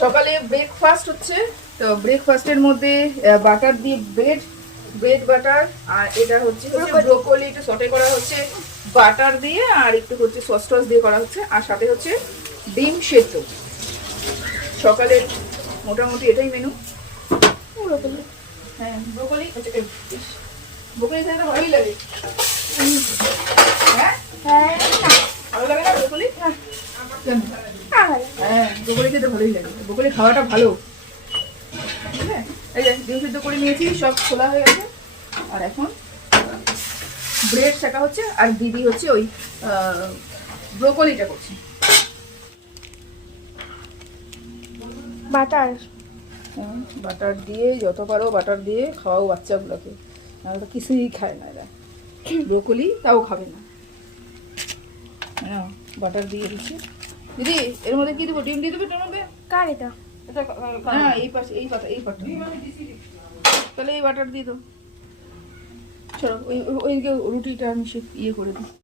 সকালে ব্রেকফাস্ট হচ্ছে, তো ব্রেকফাস্টের মধ্যে বাটার দিয়ে ব্রেড বাটার, আর এটা হচ্ছে ব্রোকলি একটু সটে করা হচ্ছে বাটার দিয়ে, আর একটু হচ্ছে সস টস দিয়ে করা হচ্ছে, আর সাথে হচ্ছে ডিম সেদ্ধ। সকালের মোটামুটি এটাই মেনু। হ্যাঁ ব্রোকলি, ব্রোকলি খেতে ভালোই লাগে। হ্যাঁ ভালো লাগে না ব্রোকলি? হ্যাঁ ব্রোকলি খেতে ভালোই লাগে, ব্রোকলি খাওয়াটা ভালো। এই যে ডিম সিদ্ধ করে নিয়েছি, সব খোলা হয়ে গেছে, আর এখন ব্রেড শেখা হচ্ছে, আর দিদি হচ্ছে ওই ব্রোকলিটা করছে। বাটার দিয়ে যত পারো বাটার দিয়ে খাওয়াও বাচ্চাগুলোকে, নাহলে তো কিছুই খায় না এরা, ব্রোকলি তাও খাবে না। বাটার দিয়ে দিচ্ছি। দিদি এর মধ্যে কি দেবো? ডিম দিয়ে দেবে এটার মধ্যে? কার এটা? হ্যাঁ এই পাশে, এই পাতা, এই পাতা, তাহলে এই বাটার দিয়ে দাও। চলো ওই রুটিটা আমি ইয়ে করে দিই।